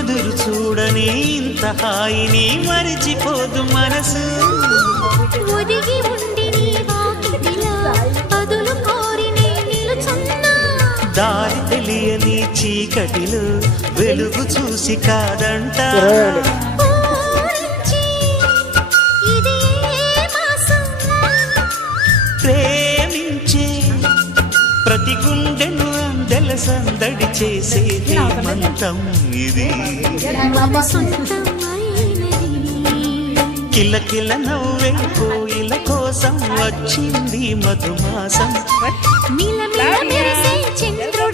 ఎదురు చూడని ఇంత హాయిని మరిచిపోదు మనసు. ఒదిగి ఉండి నీ వాకిటిలో పదులు కోరి నే నిలుచున్నా. దారి తెలియని చీకటిలో వెలుగు చూసి కాదంట. ఊరించి ఇది ఏ మాసం? ప్రేమించే ప్రతి గుండెను అందెల సందడి చేసే హేమంతం ఇది. కిలకిల నవ్వే కోయిల కోసం వచ్చింది మధుమాసం. మిలమిల మెరిసే చంద్రుడు